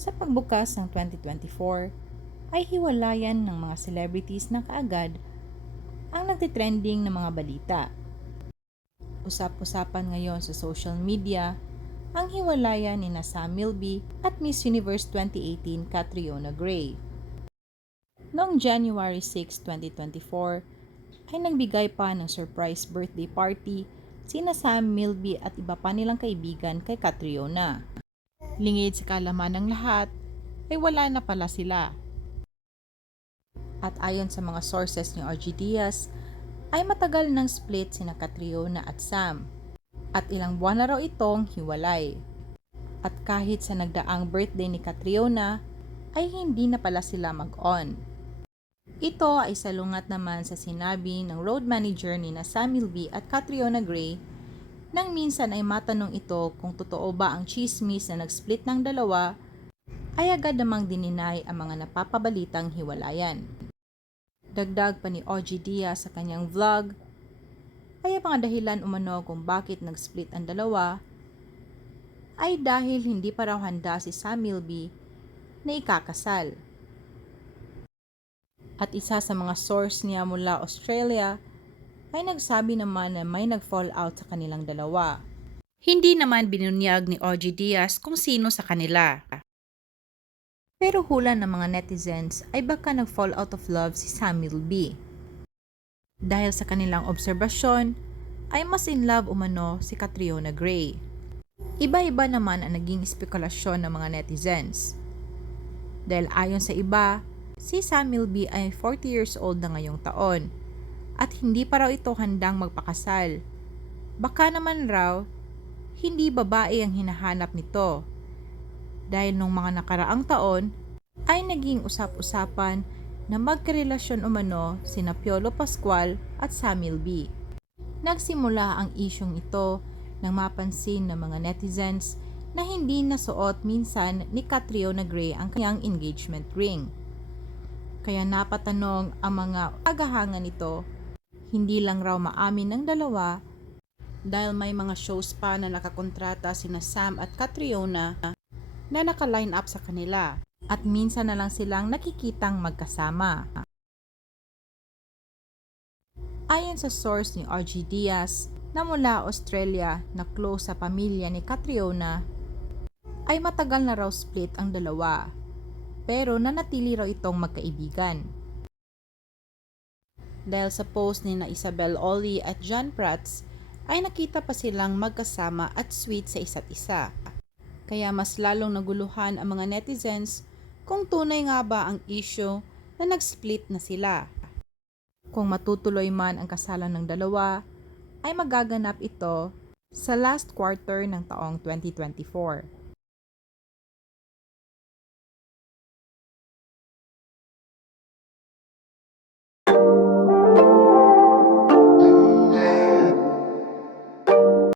Sa pagbukas ng 2024, ay hiwalayan ng mga celebrities na kaagad ang nagtitrending na mga balita. Usap-usapan ngayon sa social media ang hiwalayan ni Sam Milby at Miss Universe 2018 Catriona Gray. Noong January 6, 2024, ay nagbigay pa ng surprise birthday party sina Sam Milby at iba pa nilang kaibigan kay Catriona. Lingid sa kalaman ng lahat, ay wala na pala sila. At ayon sa mga sources ni RG Diaz, ay matagal nang split sina Catriona at Sam. At ilang buwan na raw itong hiwalay. At kahit sa nagdaang birthday ni Catriona, ay hindi na pala sila mag-on. Ito ay salungat naman sa sinabi ng road manager ni Sam Milby at Catriona Gray nang minsan ay matanong ito kung totoo ba ang chismis na nag-split ng dalawa, ay agad namang dininay ang mga napapabalitang hiwalayan. Dagdag pa ni OG Diaz sa kanyang vlog, ay ang mga dahilan umano kung bakit nag-split ang dalawa ay dahil hindi pa raw handa si Sam Milby na ikakasal. At isa sa mga source niya mula Australia ay nagsabi naman na may nag-fall out sa kanilang dalawa. Hindi naman binunyag ni OG Diaz kung sino sa kanila. Pero hula ng mga netizens ay baka nag-fall out of love si Sam Milby. Dahil sa kanilang obserbasyon, ay mas in love umano si Catriona Gray. Iba-iba naman ang naging espekulasyon ng mga netizens. Dahil ayon sa iba, si Sam Milby ay 40 years old na ngayong taon at hindi pa raw ito handang magpakasal. Baka naman raw, hindi babae ang hinahanap nito. Dahil nung mga nakaraang taon, ay naging usap-usapan na magkarelasyon umano sina Piolo Pascual at Sam Milby. Nagsimula ang isyong ito nang mapansin ng mga netizens na hindi nasuot minsan ni Catriona Gray ang kanyang engagement ring. Kaya napatanong ang mga agahangan nito, hindi lang raw maamin ng dalawa dahil may mga shows pa na nakakontrata sina Sam at Catriona na naka-line up sa kanila at minsan na lang silang nakikitang magkasama. Ayon sa source ni RG Diaz na mula Australia na close sa pamilya ni Catriona, ay matagal na raw split ang dalawa, pero nanatili raw itong magkaibigan. Dahil sa post ni na Isabel Oli at John Prats, ay nakita pa silang magkasama at sweet sa isa't isa. Kaya mas lalong naguluhan ang mga netizens kung tunay nga ba ang issue na nag-split na sila. Kung matutuloy man ang kasalan ng dalawa, ay magaganap ito sa last quarter ng taong 2024.